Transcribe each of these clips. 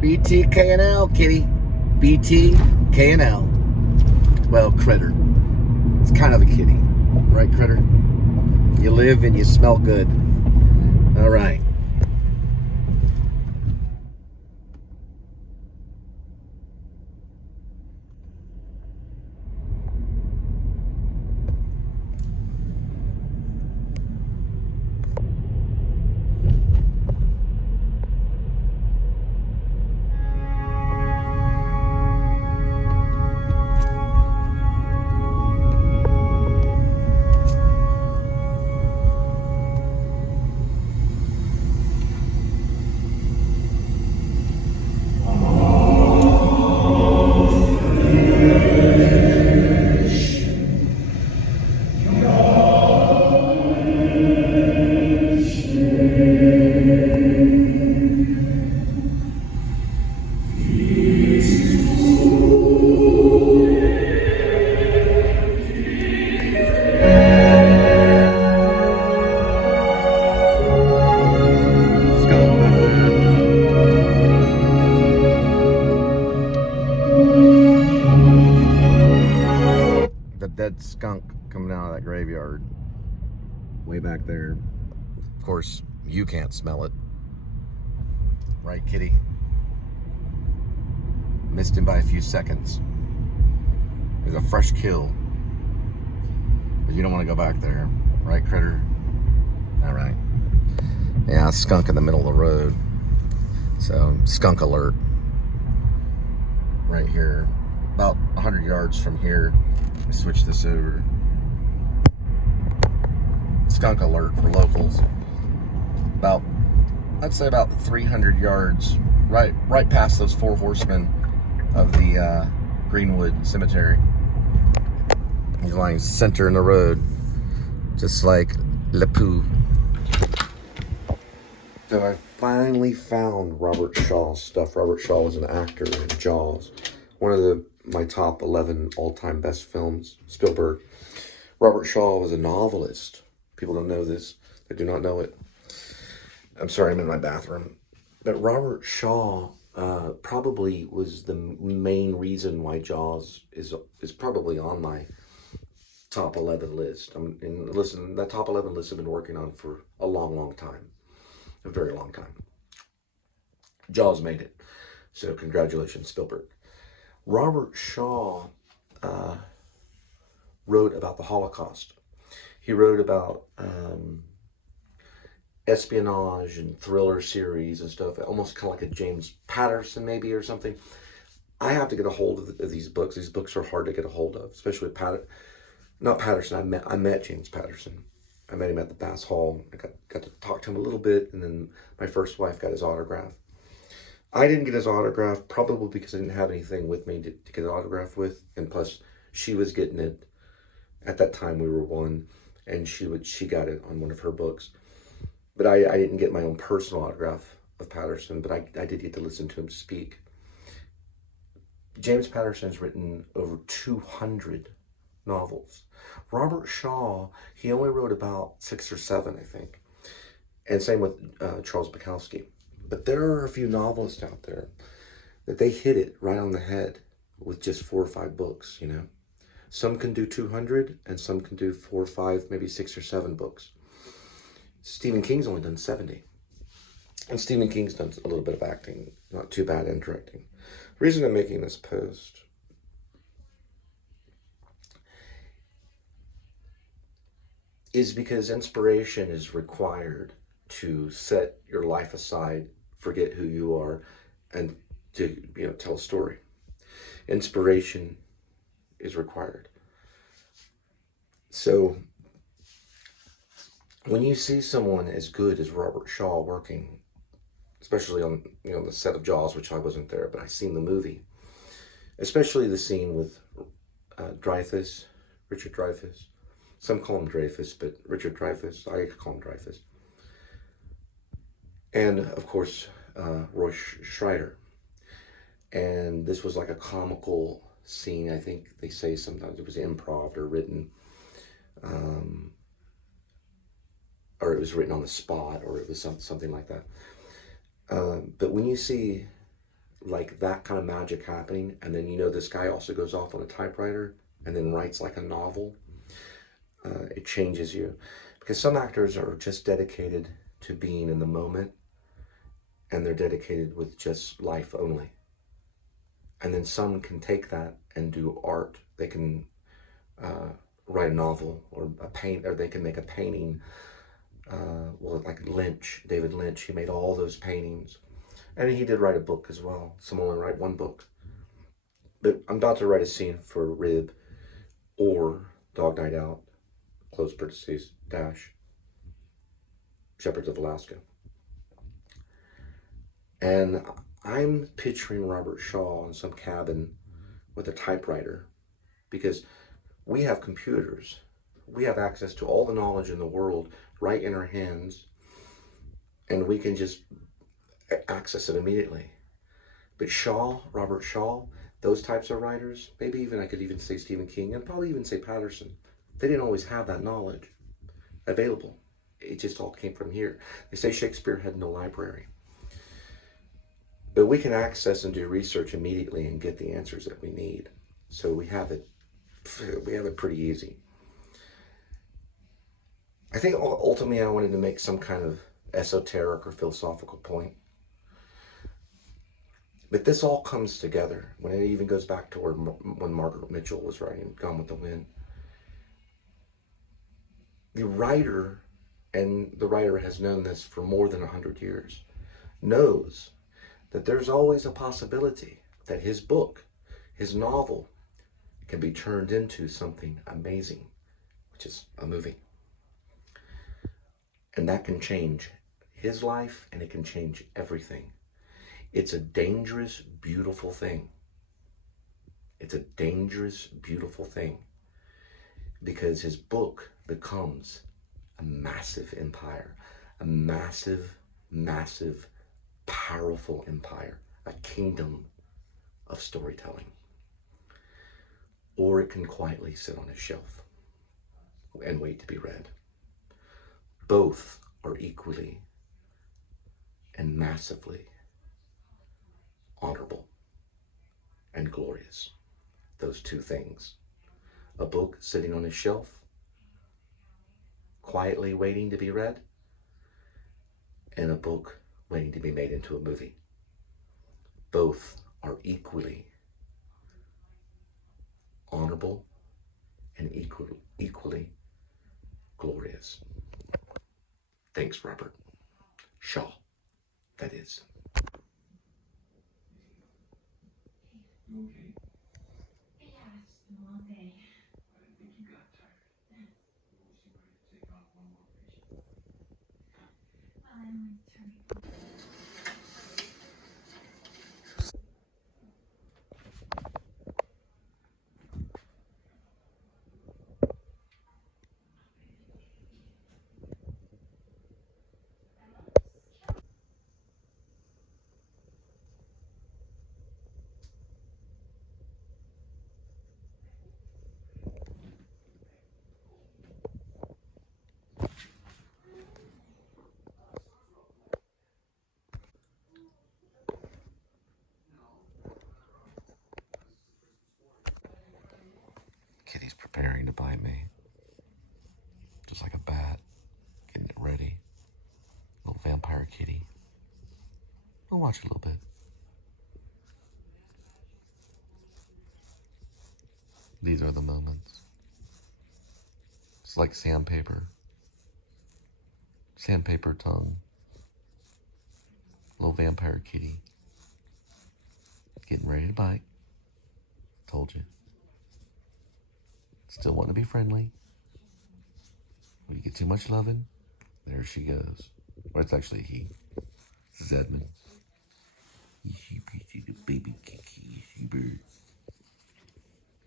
BTKNL, kitty. BTKNL. Well, critter. It's kind of a kitty. Right, critter? You live and you smell good. All right. The dead skunk coming out of that graveyard way back there. Of course, you can't smell it. Right, kitty? Missed him by a few seconds. It was a fresh kill. But you don't want to go back there. Right, critter? All right. Yeah, skunk in the middle of the road. So, skunk alert. Right here. About 100 yards from here. Let me switch this over. Skunk alert for locals. I'd say about 300 yards, right past those four horsemen of the Greenwood Cemetery. He's lying center in the road, just like Le Pou. So I finally found Robert Shaw's stuff. Robert Shaw was an actor in Jaws, one of my top 11 all-time best films, Spielberg. Robert Shaw was a novelist. People don't know this. They do not know it. I'm sorry, I'm in my bathroom. But Robert Shaw probably was the main reason why Jaws is probably on my top 11 list. And listen, that top 11 list I've been working on for a long time. A very long time. Jaws made it. So congratulations, Spielberg. Robert Shaw wrote about the Holocaust. He wrote about espionage and thriller series and stuff, almost kind of like a James Patterson maybe or something. I have to get a hold of these books. These books are hard to get a hold of, especially not Patterson. I met James Patterson. I met him at the Bass Hall. I got to talk to him a little bit, and then my first wife got his autograph. I didn't get his autograph probably because I didn't have anything with me to get an autograph with, and plus she was getting it. At that time we were one, and she got it on one of her books. But I didn't get my own personal autograph of Patterson, but I did get to listen to him speak. James Patterson has written over 200 novels. Robert Shaw, he only wrote about 6 or 7, I think. And same with Charles Bukowski. But there are a few novelists out there that they hit it right on the head with just 4 or 5 books, you know. Some can do 200, and some can do 4 or 5, maybe 6 or 7 books. Stephen King's only done 70. And Stephen King's done a little bit of acting, not too bad, and directing. The reason I'm making this post is because inspiration is required to set your life aside, forget who you are, and to tell a story. Inspiration is required. So when you see someone as good as Robert Shaw working, especially on the set of Jaws, which I wasn't there, but I seen the movie, especially the scene with Richard Dreyfuss. Some call him Dreyfuss, but Richard Dreyfuss, I call him Dreyfuss. And of course, Roy Scheider. And this was like a comical scene. I think they say sometimes it was improv or written, or it was written on the spot, or it was something like that. But when you see like that kind of magic happening, and then this guy also goes off on a typewriter and then writes like a novel. It changes you, because some actors are just dedicated to being in the moment, and they're dedicated with just life only. And then some can take that and do art. They can write a novel or or they can make a painting. Well, like David Lynch, he made all those paintings. And he did write a book as well. Some only write one book. But I'm about to write a scene for Rib or Dog Night Out, close parentheses, dash, Shepherds of Alaska. And I'm picturing Robert Shaw in some cabin with a typewriter, because we have computers. We have access to all the knowledge in the world right in our hands, and we can just access it immediately. But Robert Shaw, those types of writers, maybe even I could even say Stephen King, and probably even say Patterson, they didn't always have that knowledge available. It just all came from here. They say Shakespeare had no library. But we can access and do research immediately and get the answers that we need. So we have it pretty easy. I think ultimately I wanted to make some kind of esoteric or philosophical point. But this all comes together when it even goes back to when Margaret Mitchell was writing Gone with the Wind. The writer, and the writer has known this for more than 100 years, knows that there's always a possibility that his book, his novel, can be turned into something amazing, which is a movie. And that can change his life, and it can change everything. It's a dangerous, beautiful thing. It's a dangerous, beautiful thing, because his book becomes a massive empire, a massive, massive, powerful empire, a kingdom of storytelling. Or it can quietly sit on a shelf and wait to be read. Both are equally and massively honorable and glorious. Those two things. A book sitting on a shelf, quietly waiting to be read, and a book waiting to be made into a movie. Both are equally honorable and equally glorious. Thanks, Robert Shaw, that is. You okay? Yeah, it's been a long day. I didn't think you got tired. You seem ready to take on one more patient. Well, I'm only turning. Kitty's preparing to bite me, just like a bat, getting it ready. Little vampire kitty. We'll watch a little bit. These are the moments. It's like sandpaper. Sandpaper tongue. Little vampire kitty. Getting ready to bite. Told you. Still want to be friendly. When you get too much loving, there she goes. Or it's actually he. This is Edmund. You pretty little baby kiki, you bird.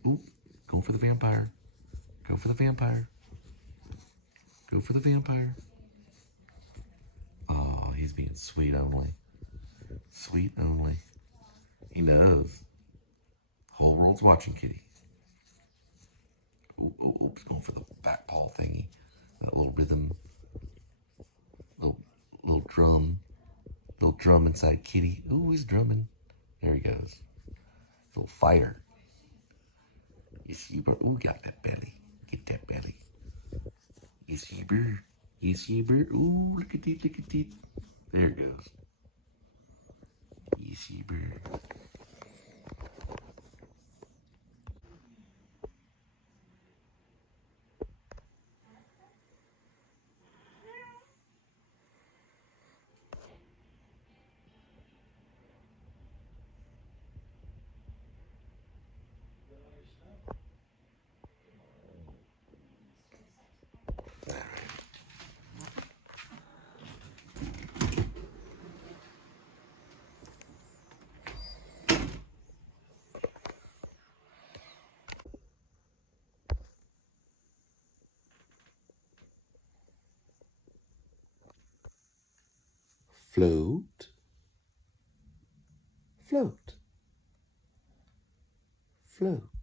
Ooh, going for the vampire. Go for the vampire. Go for the vampire. Oh, he's being sweet only. Sweet only. He knows. The whole world's watching Kitty. Ooh, ooh, ooh, he's going for the back paw thingy. That little rhythm. Little drum. Little drum inside Kitty. Ooh, he's drumming. There he goes. Little fighter. You see, bro? Ooh, got that belly. Get that belly. You see, bro? You see, bro? Ooh, look at that, look at that. There it goes. You see, bro? Float, float, float.